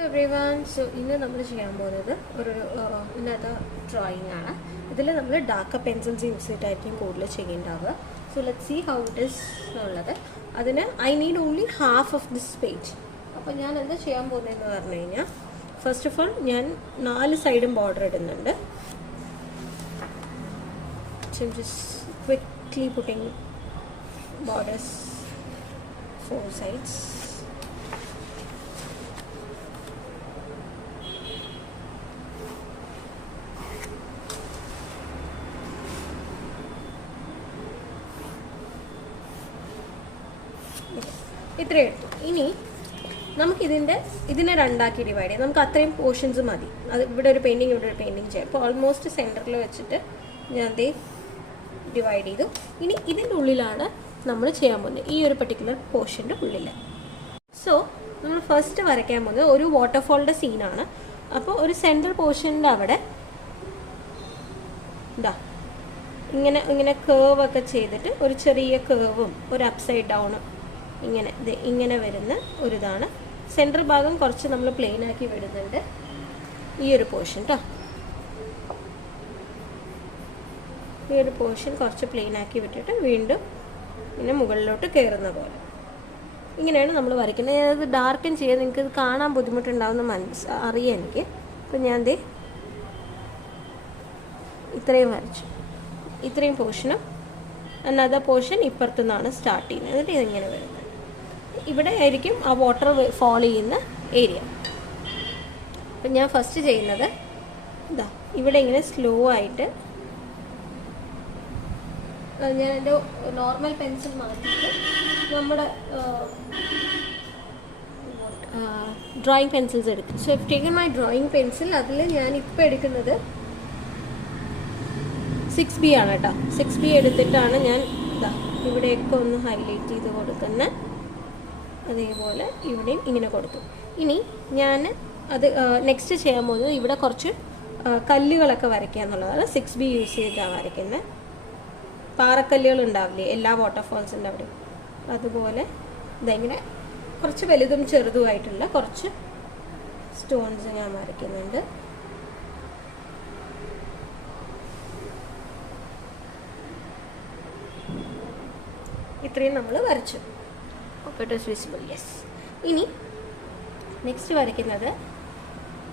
Everyone, so ഇന്ന് നമ്മൾ ചെയ്യാൻ പോകുന്നത് ഇന്നത്തെ ഡ്രോയിങ് ആണ്. ഇതിൽ നമ്മൾ ഡാർക്ക് പെൻസിൽസ് യൂസ് ചെയ്തിട്ടായിരിക്കും കൂടുതൽ ചെയ്യേണ്ടാവുക. So let see how it is എന്നുള്ളത്. അതിന് I need only half of this page. അപ്പോൾ ഞാൻ എന്താ ചെയ്യാൻ പോകുന്നതെന്ന് പറഞ്ഞു കഴിഞ്ഞാൽ, ഫസ്റ്റ് ഓഫ് ഓൾ ഞാൻ 4 സൈഡും ബോർഡർ ഇടുന്നുണ്ട്. So I'm just quickly putting borders 4 sides. ഇത്രയേ എടുത്തു. ഇനി ഇതിനെ രണ്ടാക്കി ഡിവൈഡ് ചെയ്യാം. നമുക്ക് അത്രയും പോർഷൻസ് മതി. അത് ഇവിടെ ഒരു പെയിൻറ്റിങ് ഇവിടെ ഒരു പെയിൻറ്റിങ് ചെയ്യാം. അപ്പോൾ ഓൾമോസ്റ്റ് സെൻറ്ററിൽ വെച്ചിട്ട് ഞാൻ അതേ ഡിവൈഡ് ചെയ്തു. ഇനി ഇതിൻ്റെ ഉള്ളിലാണ് നമ്മൾ ചെയ്യാൻ പോകുന്നത്, ഈ ഒരു പർട്ടിക്കുലർ പോർഷൻ്റെ ഉള്ളിൽ. സോ നമ്മൾ ഫസ്റ്റ് വരയ്ക്കാൻ പോകുന്നത് ഒരു വാട്ടർഫോളിൻ്റെ സീനാണ്. അപ്പോൾ ഒരു സെൻട്രൽ പോർഷൻ്റെ അവിടെ ഇതാ ഇങ്ങനെ കേവൊക്കെ ചെയ്തിട്ട് ഒരു ചെറിയ കേവും ഒരു അപ്സൈഡ് ഡൗണും ഇങ്ങനെ വരുന്ന ഒരിതാണ്. സെൻട്രൽ ഭാഗം കുറച്ച് നമ്മൾ പ്ലെയിൻ ആക്കി വിടുന്നുണ്ട്, ഈ ഒരു പോർഷൻ കേട്ടോ. ഈ ഒരു പോർഷൻ കുറച്ച് പ്ലെയിൻ ആക്കി വിട്ടിട്ട് വീണ്ടും ഇങ്ങനെ മുകളിലോട്ട് കയറുന്ന പോലെ ഇങ്ങനെയാണ് നമ്മൾ വരയ്ക്കുന്നത്. ഞാനത് ഡാർക്കൻ ചെയ്യാൻ നിങ്ങൾക്ക് ഇത് കാണാൻ ബുദ്ധിമുട്ടുണ്ടാവുന്ന അറിയാം എനിക്ക്. അപ്പം ഞാൻ ഇത്രയും വരച്ചു. ഇത്രയും പോർഷനും അനദർ പോർഷൻ ഇപ്പുറത്തു നിന്നാണ് സ്റ്റാർട്ട് ചെയ്യുന്നത്. എന്നിട്ട് ഇതിങ്ങനെ വരുന്നത് ഇവിടെ ആയിരിക്കും ആ വാട്ടർ ഫോൾ ചെയ്യുന്ന ഏരിയ. അപ്പം ഞാൻ ഫസ്റ്റ് ചെയ്യുന്നത് ഇതാ ഇവിടെ ഇങ്ങനെ സ്ലോ ആയിട്ട് ഞാൻ എൻ്റെ നോർമൽ പെൻസിൽ മാറ്റിയിട്ട് നമ്മുടെ ഡ്രോയിങ് പെൻസിൽസ് എടുക്കും. So if taken my drawing pencil, അതിൽ ഞാൻ ഇപ്പോൾ എടുക്കുന്നത് 6B ആണ് കേട്ടോ. 6B എടുത്തിട്ടാണ് ഞാൻ ഇതാ ഇവിടെയൊക്കെ ഒന്ന് ഹൈലൈറ്റ് ചെയ്ത് കൊടുക്കുന്നത്. അതേപോലെ ഇവിടെയും ഇങ്ങനെ കൊടുത്തു. ഇനി ഞാൻ അത് നെക്സ്റ്റ് ചെയ്യാൻ പോകുന്നത് ഇവിടെ കുറച്ച് കല്ലുകളൊക്കെ വരയ്ക്കുക എന്നുള്ളതാണ്. 6B യൂസ് ചെയ്താണ് വരയ്ക്കുന്നത്. പാറക്കല്ലുകൾ ഉണ്ടാവില്ലേ എല്ലാ വാട്ടർഫോൾസിൻ്റെ അവിടെ, അതുപോലെ ഇതെങ്ങനെ കുറച്ച് വലുതും ചെറുതുമായിട്ടുള്ള കുറച്ച് സ്റ്റോൺസ് ഞാൻ വരയ്ക്കുന്നുണ്ട്. ഇത്രയും നമ്മൾ വരച്ചു. Okay, it is visible. Yes. ഇനി നെക്സ്റ്റ് വരയ്ക്കുന്നത്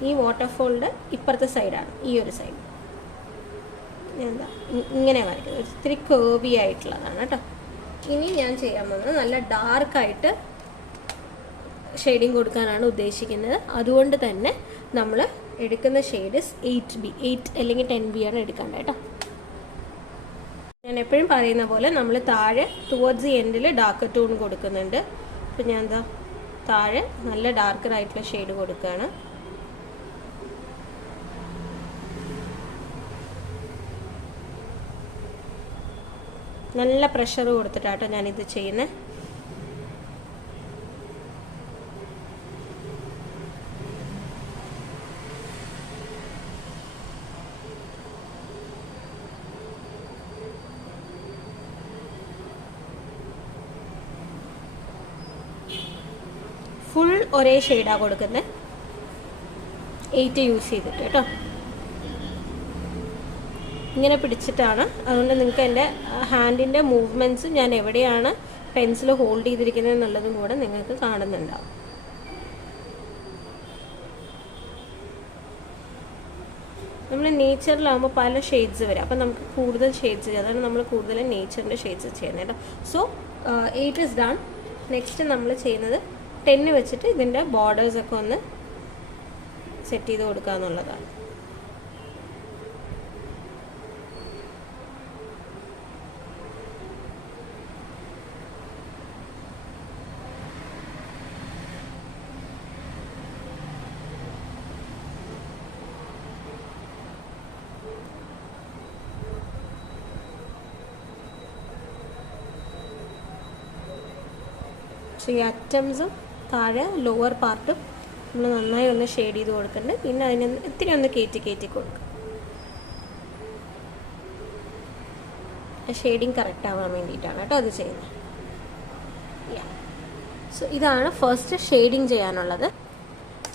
ഈ വാട്ടർഫോളിൻ്റെ ഇപ്പുറത്തെ സൈഡാണ്, ഈ ഒരു സൈഡ്. എന്താ ഇങ്ങനെ വരയ്ക്കുന്നത് ഒത്തിരി കേർവി ആയിട്ടുള്ളതാണ് കേട്ടോ. ഇനി ഞാൻ ചെയ്യാൻ പോകുന്നത് നല്ല ഡാർക്കായിട്ട് ഷെയ്ഡിങ് കൊടുക്കാനാണ് ഉദ്ദേശിക്കുന്നത്. അതുകൊണ്ട് തന്നെ നമ്മൾ എടുക്കുന്ന ഷെയ്ഡ് 8B 8 അല്ലെങ്കിൽ 10B ആണ് എടുക്കേണ്ടത് കേട്ടോ. ഞാൻ എപ്പോഴും പറയുന്ന പോലെ നമ്മൾ താഴെ ടുവേർഡ്സ് ദി എൻഡിൽ ഡാർക്ക് ടോൺ കൊടുക്കുന്നുണ്ട്. അപ്പം ഞാൻ എന്താ താഴെ നല്ല ഡാർക്കറായിട്ടുള്ള ഷെയ്ഡ് കൊടുക്കുകയാണ്. നല്ല പ്രഷർ കൊടുത്തിട്ടാട്ടോ ഞാനിത് ചെയ്യുന്നത്. ഫുൾ ഒരേ ഷെയ്ഡാണ് കൊടുക്കുന്നത്, 8 യൂസ് ചെയ്തിട്ട് കേട്ടോ. ഇങ്ങനെ പിടിച്ചിട്ടാണ്. അതുകൊണ്ട് നിങ്ങൾക്ക് എൻ്റെ ഹാൻഡിൻ്റെ മൂവ്മെൻറ്റ്സ് ഞാൻ എവിടെയാണ് പെൻസിൽ ഹോൾഡ് ചെയ്തിരിക്കുന്നത് എന്നുള്ളതും കൂടെ നിങ്ങൾക്ക് കാണുന്നുണ്ടാവും. നമ്മൾ നേച്ചറിലാകുമ്പോൾ പല ഷെയ്ഡ്സ് വരും. അപ്പം നമുക്ക് കൂടുതൽ ഷെയ്ഡ്സ്, അതാണ് നമ്മൾ കൂടുതലും നേച്ചറിൻ്റെ ഷെയ്ഡ്സ് ചെയ്യുന്നത് കേട്ടോ. So 8 is done. നെക്സ്റ്റ് നമ്മൾ ചെയ്യുന്നത് 10 വെച്ചിട്ട് ഇതിൻ്റെ ബോർഡേഴ്സൊക്കെ ഒന്ന് സെറ്റ് ചെയ്ത് കൊടുക്കുക എന്നുള്ളതാണ്. സോ ഈ അറ്റംസും താഴെ ലോവർ പാർട്ടും നമ്മൾ നന്നായി ഒന്ന് ഷെയ്ഡ് ചെയ്ത് കൊടുക്കുന്നുണ്ട്. പിന്നെ അതിന് ഇത്തിരി ഒന്ന് കയറ്റി കൊടുക്കും. ഷെയ്ഡിങ് കറക്റ്റ് ആവാൻ വേണ്ടിയിട്ടാണ് കേട്ടോ അത് ചെയ്യുന്നത്. സോ ഇതാണ് ഫസ്റ്റ് ഷെയ്ഡിങ് ചെയ്യാനുള്ളത്.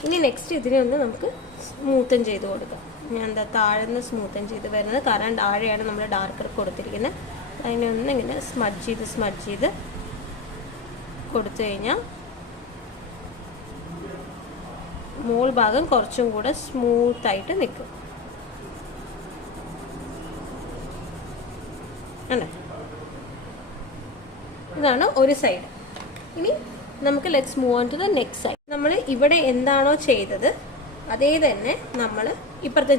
ഇനി നെക്സ്റ്റ് ഇതിനെ ഒന്ന് നമുക്ക് സ്മൂത്തൻ ചെയ്ത് കൊടുക്കാം. ഞാൻ എന്താ താഴെന്ന് സ്മൂത്തൻ ചെയ്ത് വരുന്നത്, കാരണം താഴെയാണ് നമ്മൾ ഡാർക്കർ കൊടുത്തിരിക്കുന്നത്. അതിനെ ഒന്ന് ഇങ്ങനെ സ്മഡ്ജ് ചെയ്ത് കൊടുത്തു കഴിഞ്ഞാൽ മോൾ ഭാഗം കുറച്ചും കൂടെ സ്മൂത്തായിട്ട് നിൽക്കും. അല്ലേ? ഇതാണ് ഒരു സൈഡ്. ഇനി നമുക്ക് let's move on to the next side. നമ്മൾ ഇവിടെ എന്താണോ ചെയ്തത് അതേ തന്നെ നമ്മൾ ഇപ്പുറത്തെ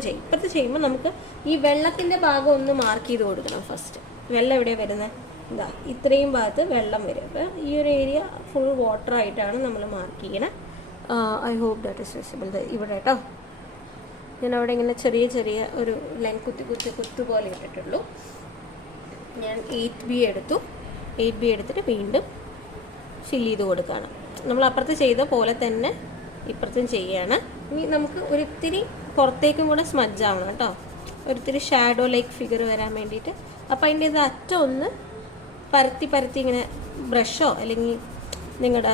ചെയ്യുമ്പോൾ നമുക്ക് ഈ വെള്ളത്തിൻ്റെ ഭാഗം ഒന്ന് മാർക്ക് ചെയ്ത് കൊടുക്കണം. ഫസ്റ്റ് വെള്ളം എവിടെയാണ് വരുന്നത്? ഇതാ ഇത്രയും ഭാഗത്ത് വെള്ളം വരും. അപ്പോൾ ഈ ഒരു ഏരിയ ഫുൾ വാട്ടർ ആയിട്ടാണ് നമ്മൾ മാർക്ക് ചെയ്യണേ. I hope that is visible. ഇവിടെ കേട്ടോ, ഞാൻ അവിടെ ഇങ്ങനെ ചെറിയ ഒരു ലൈൻ കുത്തു പോലെ ഇട്ടിട്ടുള്ളൂ. ഞാൻ 8B എടുത്തു. 8B എടുത്തിട്ട് വീണ്ടും ഫില്ല് ചെയ്ത് കൊടുക്കുകയാണ്. നമ്മൾ അപ്പുറത്ത് ചെയ്ത പോലെ തന്നെ ഇപ്പുറത്തും ചെയ്യുകയാണ്. ഇനി നമുക്ക് ഒരിത്തിരി പുറത്തേക്കും കൂടെ സ്മഡ്ജ് ആവണം കേട്ടോ, ഒരിത്തിരി ഷാഡോ ലൈക്ക് ഫിഗർ വരാൻ വേണ്ടിയിട്ട്. അപ്പോൾ അതിൻ്റെ ഇത് അറ്റം ഒന്ന് പരത്തി ഇങ്ങനെ ബ്രഷോ അല്ലെങ്കിൽ നിങ്ങളുടെ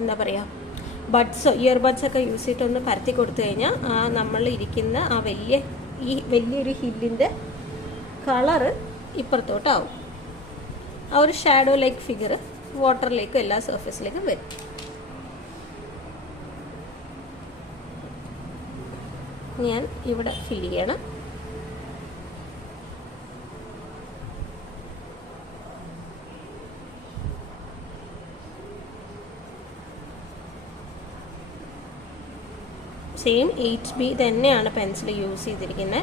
എന്താ പറയുക ബഡ്സോ ഇയർബഡ്സൊക്കെ യൂസ് ചെയ്തിട്ടൊന്ന് പരത്തി കൊടുത്തു കഴിഞ്ഞാൽ ആ നമ്മൾ ഇരിക്കുന്ന ആ വലിയൊരു ഹില്ലിൻ്റെ കളറ് ഇപ്പുറത്തോട്ടാവും. ആ ഒരു ഷാഡോ ലൈക്ക് ഫിഗർ വാട്ടറിലേക്കും എല്ലാ സർഫേസിലേക്കും വരും. ഞാൻ ഇവിടെ ഫില്ല് ചെയ്യണം. സെയിം 8B തന്നെയാണ് പെൻസിൽ യൂസ് ചെയ്തിരിക്കുന്നത്.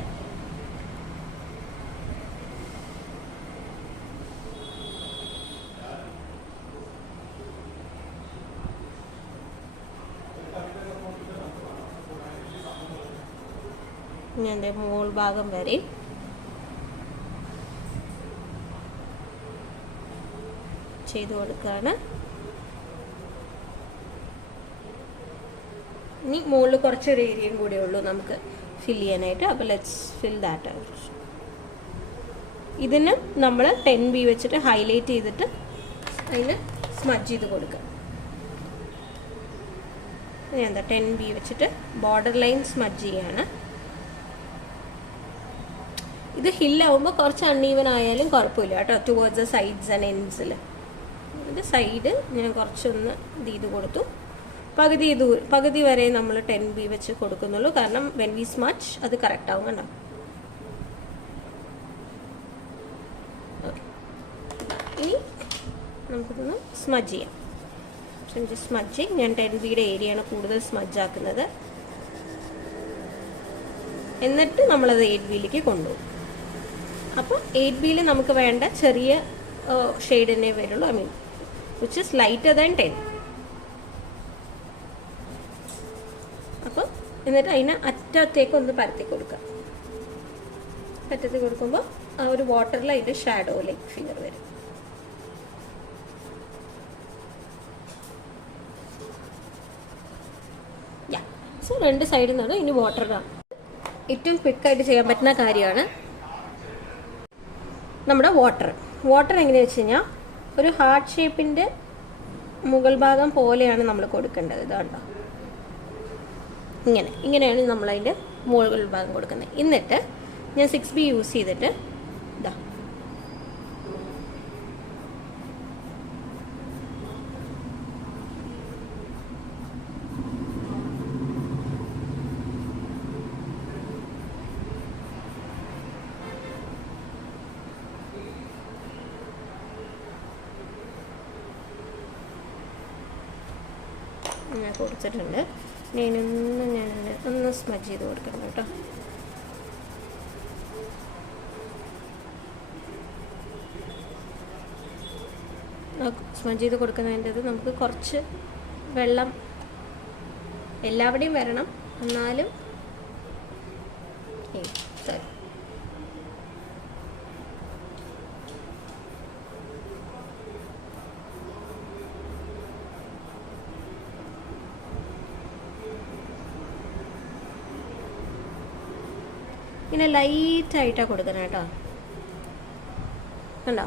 ഞാൻ മോൾ ഭാഗം വരെ ചെയ്തു കൊടുക്കുകയാണ്. ഇനി മുകളിൽ കുറച്ചൊരു ഏരിയയും കൂടെ ഉള്ളൂ നമുക്ക് ഫില്ല് ചെയ്യാനായിട്ട്. അപ്പോൾ ലെറ്റ്സ് ഫിൽ ദാറ്റ് ഔട്ട്. ഇതിന് നമ്മൾ 10B വെച്ചിട്ട് ഹൈലൈറ്റ് ചെയ്തിട്ട് അതിന് സ്മഡ്ജ് ചെയ്ത് കൊടുക്കുക. ഞാൻ എന്താ 10B വെച്ചിട്ട് ബോർഡർ ലൈൻ സ്മഡ്ജ് ചെയ്യാണ്. ഇത് ഹില്ലാവുമ്പോൾ കുറച്ച് അൺഈവൻ ആയാലും കുഴപ്പമില്ല കേട്ടോ, ടുവേർഡ്സ് ദ സൈഡ്സ് ആൻഡ് എൻഡ്സിൽ. ഇത് സൈഡ് ഞാൻ കുറച്ചൊന്ന് ഇത് ചെയ്ത് കൊടുത്തു. പകുതി വരെ നമ്മൾ 10B വെച്ച് കൊടുക്കുന്നുള്ളൂ, കാരണം വെൻ വി സ്മഡ്ജ് അത് കറക്റ്റ് ആവും. കണ്ടോ? ഓക്കെ, ഇനി നമുക്കിതൊന്ന് സ്മഡ്ജ് ചെയ്യാം. സ്മഡ്ജിങ് ഞാൻ 10Bയുടെ ഏരിയയാണ് കൂടുതൽ സ്മഡ്ജ് ആക്കുന്നത്. എന്നിട്ട് നമ്മളത് 8Bയിലേക്ക് കൊണ്ടുപോകും. അപ്പോൾ 8Bയിൽ നമുക്ക് വേണ്ട ചെറിയ ഷെയ്ഡിനെ വരുള്ളൂ, I mean which is lighter than 10. അപ്പോൾ എന്നിട്ട് അതിനെ അറ്റത്തേക്ക് ഒന്ന് പരത്തി കൊടുക്കുക. പരത്തി കൊടുക്കുമ്പോൾ ആ ഒരു വാട്ടറിൽ അതിൻ്റെ ഷാഡോ ലൈക്ക് ഫിഗർ വരും. സോ രണ്ട് സൈഡിൽ നിന്നാണ് ഇനി വാട്ടറാണ് ഏറ്റവും ക്വിക്കായിട്ട് ചെയ്യാൻ പറ്റുന്ന കാര്യമാണ് നമ്മുടെ വാട്ടർ എങ്ങനെയാണെന്ന് വെച്ച് കഴിഞ്ഞാൽ ഒരു ഹാർട്ട് ഷേപ്പിൻ്റെ മുകൾ ഭാഗം പോലെയാണ് നമ്മൾ കൊടുക്കേണ്ടത്. ഇതാണ്ടോ, ഇങ്ങനെയാണ് നമ്മളതിൻ്റെ മുകൾ ഭാഗം കൊടുക്കുന്നത്. എന്നിട്ട് ഞാൻ 6B യൂസ് ചെയ്തിട്ട് ഇതാ ഞാൻ കൊടുത്തിട്ടുണ്ട്. ഞാനൊന്ന് സ്മഡ്ജ് ചെയ്ത് കൊടുക്കണം കേട്ടോ. സ്മഡ്ജ് ചെയ്ത് കൊടുക്കുന്നതിൻ്റെത് നമുക്ക് കുറച്ച് വെള്ളം എല്ലാവിടെയും വരണം, എന്നാലും സോറി ഇങ്ങനെ ലൈറ്റായിട്ടാണ് കൊടുക്കണം കേട്ടോ. കണ്ടോ?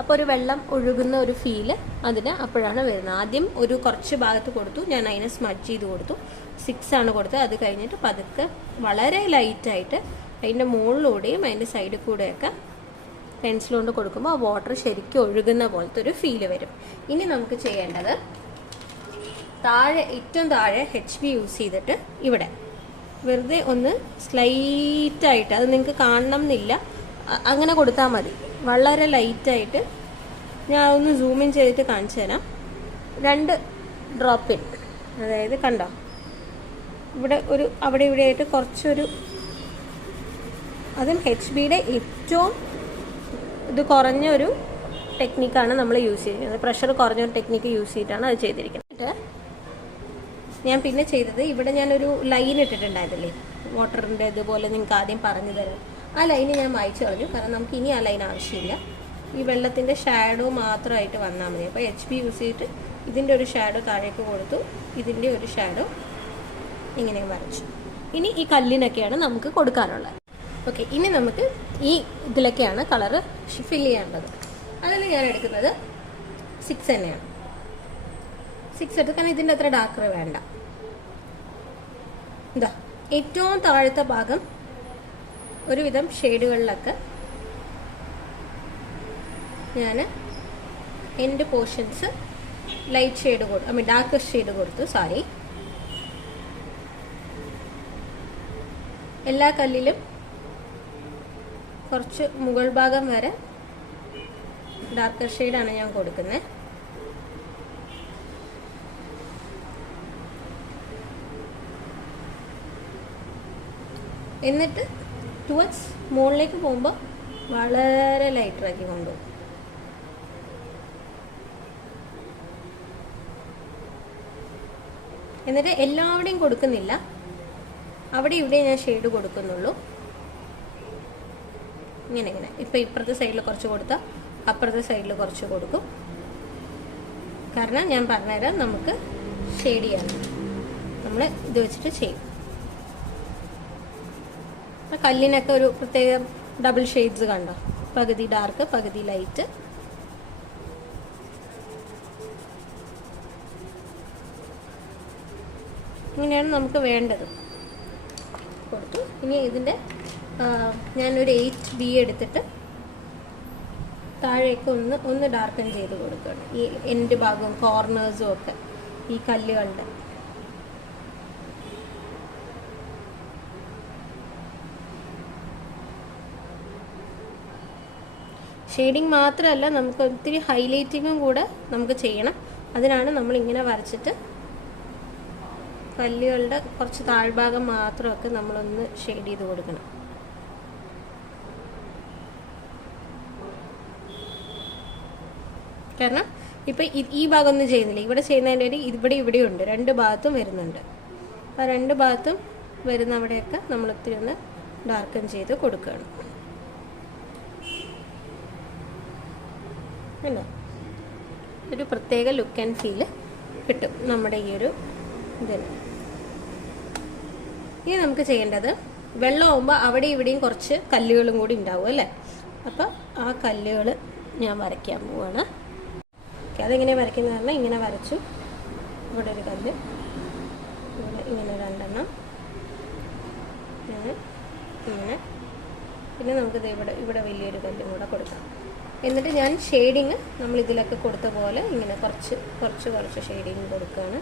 അപ്പോൾ ഒരു വെള്ളം ഒഴുകുന്ന ഒരു ഫീല് അതിന് അപ്പോഴാണ് വരുന്നത്. ആദ്യം ഒരു കുറച്ച് ഭാഗത്ത് കൊടുത്തു, ഞാൻ അതിനെ സ്മഡ്ജ് ചെയ്ത് കൊടുത്തു. 6 ആണ് കൊടുത്തത്. അത് കഴിഞ്ഞിട്ട് പതുക്കെ വളരെ ലൈറ്റായിട്ട് അതിൻ്റെ മുകളിലൂടെയും അതിൻ്റെ സൈഡിൽ കൂടെയൊക്കെ പെൻസിൽ കൊണ്ട് കൊടുക്കുമ്പോൾ ആ വാട്ടർ ശരിക്കും ഒഴുകുന്ന പോലത്തെ ഒരു ഫീല് വരും. ഇനി നമുക്ക് ചെയ്യേണ്ടത് താഴെ, ഏറ്റവും താഴെ HB യൂസ് ചെയ്തിട്ട് ഇവിടെ വെറുതെ ഒന്ന് സ്ലൈറ്റായിട്ട്, അത് നിങ്ങൾക്ക് കാണണം എന്നില്ല, അങ്ങനെ കൊടുത്താൽ മതി. വളരെ ലൈറ്റായിട്ട് ഞാൻ ഒന്ന് സൂം ഇൻ ചെയ്തിട്ട് കാണിച്ചു തരാം. 2 ഡ്രോപ്പ് ഇൻ, അതായത് കണ്ടോ ഇവിടെ ഒരു അവിടെ ഇവിടെ ആയിട്ട് കുറച്ചൊരു, അതും HBയുടെ ഏറ്റവും ഇത് കുറഞ്ഞ ഒരു ടെക്നിക്കാണ് നമ്മൾ യൂസ് ചെയ്യുന്നത്. പ്രഷർ കുറഞ്ഞ ഒരു ടെക്നിക്ക് യൂസ് ചെയ്തിട്ടാണ് അത് ചെയ്തിരിക്കുന്നത്. ഞാൻ പിന്നെ ചെയ്തത്, ഇവിടെ ഞാനൊരു ലൈൻ ഇട്ടിട്ടുണ്ടായിരുന്നില്ലേ വാട്ടറിൻ്റെ, ഇതുപോലെ നിങ്ങൾക്ക് ആദ്യം പറഞ്ഞു തരാം. ആ ലൈന് ഞാൻ വായിച്ചു കളഞ്ഞു, കാരണം നമുക്ക് ഇനി ആ ലൈൻ ആവശ്യമില്ല. ഈ വെള്ളത്തിൻ്റെ ഷാഡോ മാത്രമായിട്ട് വന്നാൽ മതി. അപ്പോൾ HB യൂസ് ചെയ്തിട്ട് ഇതിൻ്റെ ഒരു ഷാഡോ താഴേക്ക് കൊടുത്തു, ഇതിൻ്റെ ഒരു ഷാഡോ ഇങ്ങനെ വരച്ചു. ഇനി ഈ കല്ലിനൊക്കെയാണ് നമുക്ക് കൊടുക്കാനുള്ളത്. ഓക്കെ, ഇനി നമുക്ക് ഈ ഇതിലൊക്കെയാണ് കളറ് ഫിൽ ചെയ്യേണ്ടത്. അതിൽ ഞാൻ എടുക്കുന്നത് 6 തന്നെയാണ്. 6 എടുത്ത്, കാരണം ഇതിൻ്റെ അത്ര ഡാർക്കർ വേണ്ട. ഇതാ ഏറ്റവും താഴത്തെ ഭാഗം ഒരുവിധം ഷെയ്ഡുകളിലൊക്കെ ഞാൻ എൻ്റെ പോർഷൻസ് ലൈറ്റ് ഷെയ്ഡ് കൊടുത്തു, ഡാർക്ക് ഷെയ്ഡ് കൊടുത്തു. സോറി, എല്ലാ കല്ലിലും കുറച്ച് മുകൾ ഭാഗം വരെ ഡാർക്കർ ഷെയ്ഡാണ് ഞാൻ കൊടുക്കുന്നത്. എന്നിട്ട് ടുവേർഡ്സ് മുകളിലേക്ക് പോകുമ്പോൾ വളരെ ലൈറ്ററാക്കി കൊണ്ടുപോകും. എന്നിട്ട് എല്ലാവിടെയും കൊടുക്കുന്നില്ല, അവിടെ ഇവിടെ ഞാൻ ഷെയ്ഡ് കൊടുക്കുന്നുള്ളൂ. ഇങ്ങനെ ഇങ്ങനെ ഇപ്പം ഇപ്പുറത്തെ സൈഡിൽ കുറച്ച് കൊടുത്താൽ അപ്പുറത്തെ സൈഡിൽ കുറച്ച് കൊടുക്കും. കാരണം ഞാൻ പറഞ്ഞുതരാം, നമുക്ക് ഷെയ്ഡ് ചെയ്യാം. നമ്മൾ ഇത് വെച്ചിട്ട് ചെയ്യും. കല്ലിനൊക്കെ ഒരു പ്രത്യേക ഡബിൾ ഷെയ്ഡ്സ് കണ്ടോ, പകുതി ഡാർക്ക് പകുതി ലൈറ്റ്. ഇങ്ങനെയാണ് നമുക്ക് വേണ്ടത്. കൊടുത്തു. ഇനി ഇതിൻ്റെ ഞാനൊരു 8B എടുത്തിട്ട് താഴേക്ക് ഒന്ന് ഡാർക്കൻ ചെയ്ത് കൊടുക്കുകയാണ്. ഈ എൻഡ് ഭാഗവും കോർണേഴ്സും ഒക്കെ ഈ കല്ലുകളുടെ. ഷെയ്ഡിങ് മാത്രമല്ല, നമുക്ക് ഒത്തിരി ഹൈലൈറ്റിങ്ങും കൂടെ നമുക്ക് ചെയ്യണം. അതിനാണ് നമ്മളിങ്ങനെ വരച്ചിട്ട് കല്ലുകളുടെ കുറച്ച് താഴ്ഭാഗം മാത്രമൊക്കെ നമ്മളൊന്ന് ഷെയ്ഡ് ചെയ്ത് കൊടുക്കണം. കാരണം ഇപ്പം ഈ ഭാഗം ഒന്നും ചെയ്യുന്നില്ല, ഇവിടെ ചെയ്യുന്നതിൻ്റെ ഒരു ഇവിടെ ഉണ്ട്, 2 ഭാഗത്തും വരുന്നുണ്ട്. ആ 2 ഭാഗത്തും വരുന്ന അവിടെയൊക്കെ നമ്മൾ ഒത്തിരി ഒന്ന് ഡാർക്കൻ ചെയ്ത് കൊടുക്കുകയാണ്. അല്ല, ഒരു പ്രത്യേക ലുക്ക് ആൻഡ് ഫീല് കിട്ടും നമ്മുടെ ഈ ഒരു ഇതിന്. ഇനി നമുക്ക് ചെയ്യേണ്ടത്, വെള്ളമാകുമ്പോൾ അവിടെ ഇവിടെയും കുറച്ച് കല്ലുകളും കൂടി ഉണ്ടാവും അല്ലേ. അപ്പം ആ കല്ലുകൾ ഞാൻ വരയ്ക്കാൻ പോവാണ്. ഓക്കെ, അതെങ്ങനെയാണ് വരയ്ക്കുന്നത് പറഞ്ഞാൽ ഇങ്ങനെ വരച്ചു. ഇവിടെ ഒരു കല്ല്, ഇവിടെ ഇങ്ങനെ 2 എണ്ണം, ഇങ്ങനെ. പിന്നെ നമുക്കിത് ഇവിടെ വലിയൊരു കല്ലും കൂടെ കൊടുക്കാം. എന്നിട്ട് ഞാൻ ഷെയ്ഡിങ് നമ്മൾ ഇതിലൊക്കെ കൊടുത്ത പോലെ ഇങ്ങനെ കുറച്ച് ഷെയ്ഡിങ് കൊടുക്കുകയാണ്.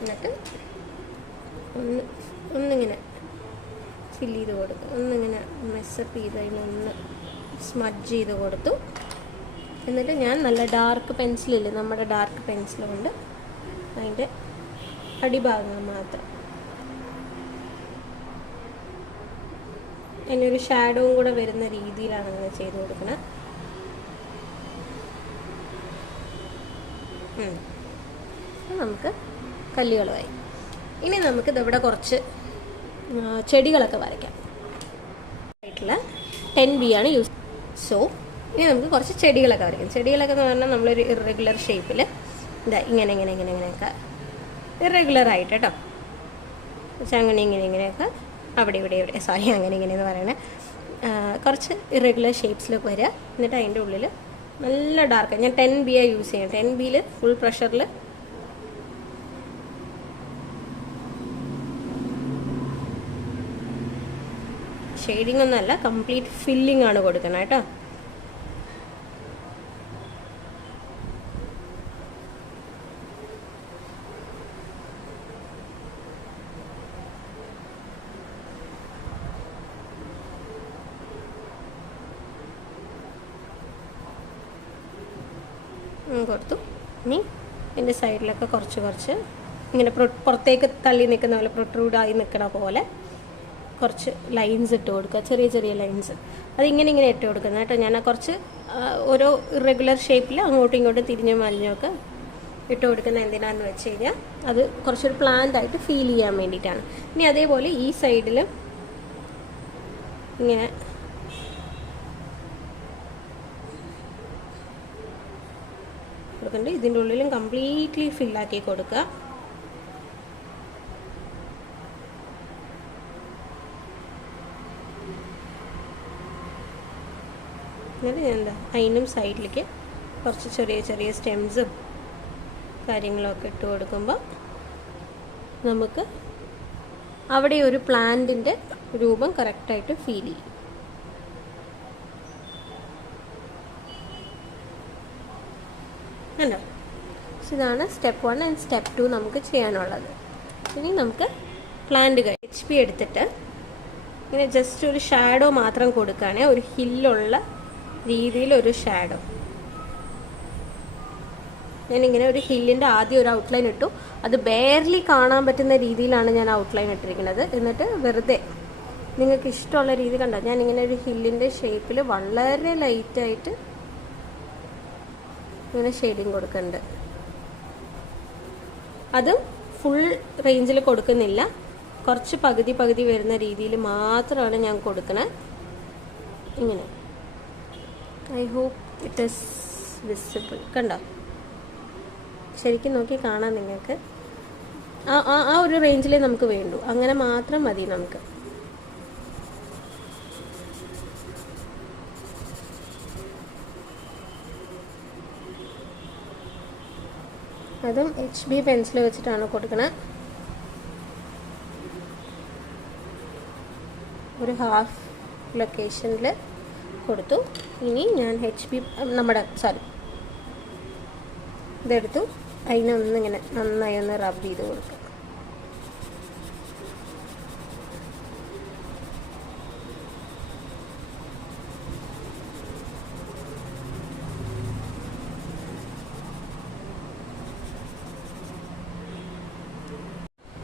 എന്നിട്ട് ഒന്നിങ്ങനെ ഫില്ല് ചെയ്ത് കൊടുക്കും, ഒന്നിങ്ങനെ മെസ്സപ്പ് ചെയ്ത് അതിനൊന്ന് സ്മഡ്ജ് ചെയ്ത് കൊടുത്തു. എന്നിട്ട് ഞാൻ നല്ല ഡാർക്ക് പെൻസിലില്ലേ, നമ്മുടെ ഡാർക്ക് പെൻസിൽ കൊണ്ട് അതിൻ്റെ അടിഭാഗങ്ങൾ മാത്രം അതിനൊരു ഷാഡോവും കൂടെ വരുന്ന രീതിയിലാണ് അങ്ങനെ ചെയ്ത് കൊടുക്കുന്നത്. നമുക്ക് കല്ലുകളുമായി. ഇനി നമുക്ക് ഇവിടെ കുറച്ച് ചെടികളൊക്കെ വരയ്ക്കാം. ആയിട്ടുള്ള 10B ആണ് യൂസ്. സോ ഇനി നമുക്ക് കുറച്ച് ചെടികളൊക്കെ വരയ്ക്കാം. ചെടികളൊക്കെ എന്ന് പറഞ്ഞാൽ നമ്മളൊരു ഇറഗുലർ ഷേപ്പിൽ ഇതാ ഇങ്ങനെയൊക്കെ ഇറഗുലറായിട്ട് കേട്ടോ, പക്ഷെ അങ്ങനെ ഇങ്ങനെയൊക്കെ അവിടെ ഇവിടെ സോറി അങ്ങനെ ഇങ്ങനെയെന്ന് പറയണേ. കുറച്ച് ഇറഗുലർ ഷേപ്സിലൊക്കെ വരിക. എന്നിട്ട് അതിൻ്റെ ഉള്ളിൽ നല്ല ഡാർക്ക്, ഞാൻ 10B യൂസ് ചെയ്യാം. 10B ഫുൾ പ്രഷറിൽ ഷെയ്ഡിങ് ഒന്നുമല്ല, കംപ്ലീറ്റ് ഫില്ലിംഗ് ആണ് കൊടുക്കണം കേട്ടോ. കൊടുത്തു. ഇനി എൻ്റെ സൈഡിലൊക്കെ കുറച്ച് ഇങ്ങനെ പുറത്തേക്ക് തള്ളി നിൽക്കുന്ന പോലെ, പ്രൊട്രൂഡായി നിൽക്കണ പോലെ കുറച്ച് ലൈൻസ് ഇട്ട് കൊടുക്കുക, ചെറിയ ലൈൻസ്. അതിങ്ങനെ ഇട്ട് കൊടുക്കുന്നത് കേട്ടോ. ഞാൻ കുറച്ച് ഓരോ ഇറഗുലർ ഷേപ്പിൽ അങ്ങോട്ടും ഇങ്ങോട്ടും തിരിഞ്ഞും മറിഞ്ഞൊക്കെ ഇട്ട് കൊടുക്കുന്നത് എന്തിനാണെന്ന് വെച്ച് കഴിഞ്ഞാൽ അത് കുറച്ചൊരു പ്ലാന്റ് ആയിട്ട് ഫീൽ ചെയ്യാൻ വേണ്ടിയിട്ടാണ്. ഇനി അതേപോലെ ഈ സൈഡിൽ ഇങ്ങനെ കൊടുക്കുന്നുണ്ട്. ഇതിൻ്റെ ഉള്ളിലും കംപ്ലീറ്റ്ലി ഫില്ലാക്കി കൊടുക്കുക. എന്നിട്ട് ഞാൻ അതിനും സൈഡിലേക്ക് കുറച്ച് ചെറിയ സ്റ്റെംസും കാര്യങ്ങളൊക്കെ ഇട്ട് കൊടുക്കുമ്പോൾ നമുക്ക് അവിടെ ഒരു പ്ലാന്റിൻ്റെ രൂപം കറക്റ്റായിട്ട് ഫീൽ ചെയ്യും. അല്ലോ, ഇതാണ് സ്റ്റെപ്പ് 1 ആൻഡ് സ്റ്റെപ്പ് 2 നമുക്ക് ചെയ്യാനുള്ളത്. ഇനി നമുക്ക് പ്ലാന്റ് HP എടുത്തിട്ട് ഇങ്ങനെ ജസ്റ്റ് ഒരു ഷാഡോ മാത്രം കൊടുക്കുകയാണെ, ഒരു ഹില്ലുള്ള രീതിയിലൊരു ഷാഡോ. ഞാനിങ്ങനെ ഒരു ഹില്ലിൻ്റെ ആദ്യം ഒരു ഔട്ട്ലൈൻ ഇട്ടു. അത് ബെയർലി കാണാൻ പറ്റുന്ന രീതിയിലാണ് ഞാൻ ഔട്ട്ലൈൻ ഇട്ടിരിക്കുന്നത്. എന്നിട്ട് വെറുതെ നിങ്ങൾക്ക് ഇഷ്ടമുള്ള രീതി കണ്ടോ, ഞാനിങ്ങനെ ഒരു ഹില്ലിൻ്റെ ഷേപ്പിൽ വളരെ ലൈറ്റായിട്ട് ഇങ്ങനെ ഷെയ്ഡിങ് കൊടുക്കുന്നുണ്ട്. അതും ഫുൾ റേഞ്ചിൽ കൊടുക്കുന്നില്ല, കുറച്ച് പകുതി വരുന്ന രീതിയിൽ മാത്രമാണ് ഞാൻ കൊടുക്കുന്നത്. ഇങ്ങനെ I hope it is visible. കണ്ടോ, ശരിക്കും നോക്കി കാണാം നിങ്ങൾക്ക്. ആ ഒരു റേഞ്ചിലേ നമുക്ക് വേണ്ടൂ, അങ്ങനെ മാത്രം മതി നമുക്ക്. അതും HB പെൻസിൽ വെച്ചിട്ടാണ് കൊടുക്കുന്നത്. ഒരു ഹാഫ് ലൊക്കേഷനിൽ കൊടുത്തു. ഇനി ഞാൻ ഇതെടുത്തു, അതിനൊന്നിങ്ങനെ നന്നായി ഒന്ന് റബ്ബ് ചെയ്ത് കൊടുക്കുക.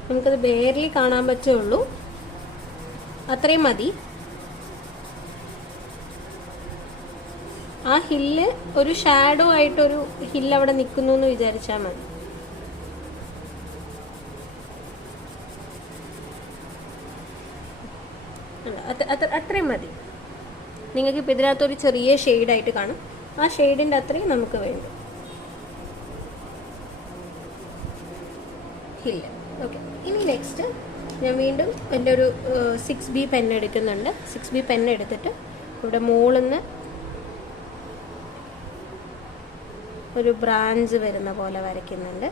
നമുക്കത് ബെയർലി കാണാൻ പറ്റുള്ളൂ, അത്രയും മതി. ആ ഹില്ല് ഒരു ഷാഡോ ആയിട്ടൊരു ഹില്ല് അവിടെ നിൽക്കുന്നു എന്ന് വിചാരിച്ചാൽ മതി. അത്രയും മതി. നിങ്ങൾക്കിപ്പോൾ ഇതിനകത്തൊരു ചെറിയ ഷെയ്ഡായിട്ട് കാണും, ആ ഷെയ്ഡിൻ്റെ അത്രയും നമുക്ക് വേണ്ടു ഹില്ല്. ഓക്കെ, ഇനി നെക്സ്റ്റ് ഞാൻ വീണ്ടും എൻ്റെ ഒരു 6B പെൻ എടുക്കുന്നുണ്ട്. 6B പെൻ എടുത്തിട്ട് ഇവിടെ മുകളിൽ നിന്ന് ഒരു ബ്രാഞ്ച് വരുന്ന പോലെ വരയ്ക്കുന്നുണ്ട്.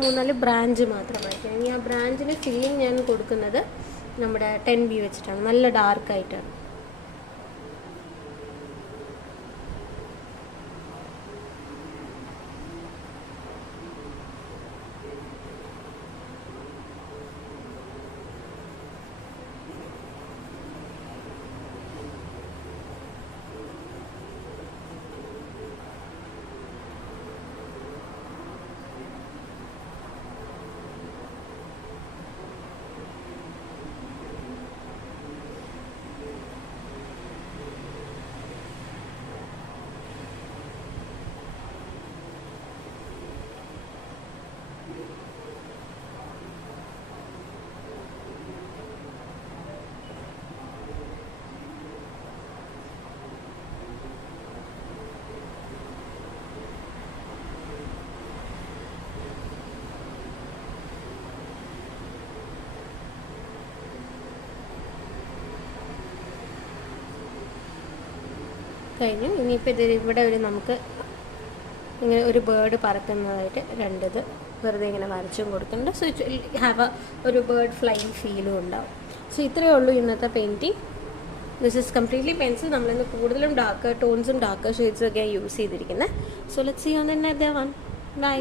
പിന്നെ 3-4 ബ്രാഞ്ച് മാത്രമായിരിക്കും. ഇനി ആ ബ്രാഞ്ചിന് ഫില്ലിങ് ഞാൻ കൊടുക്കുന്നത് നമ്മുടെ 10B വെച്ചിട്ടാണ്, നല്ല ഡാർക്കായിട്ടാണ്. കഴിഞ്ഞു. ഇനിയിപ്പോൾ ഇവിടെ ഒരു നമുക്ക് ഇങ്ങനെ ഒരു ബേർഡ് പറക്കുന്നതായിട്ട് രണ്ടിത് വെറുതെ ഇങ്ങനെ വരച്ചും കൊടുക്കുന്നുണ്ട്. സോ ഇറ്റ് ഹാവ് ഒരു ബേർഡ് ഫ്ലൈയിങ് ഫീലും ഉണ്ടാവും. സോ ഇത്രയേ ഉള്ളൂ ഇന്നത്തെ painting. This is completely pencil. നമ്മളിന്ന് കൂടുതലും ഡാർക്ക് ടോൺസും ഡാർക്ക് ഷെയ്ഡ്സും ഒക്കെയാണ് യൂസ് ചെയ്തിരിക്കുന്നത്. So let's see on the next one. By.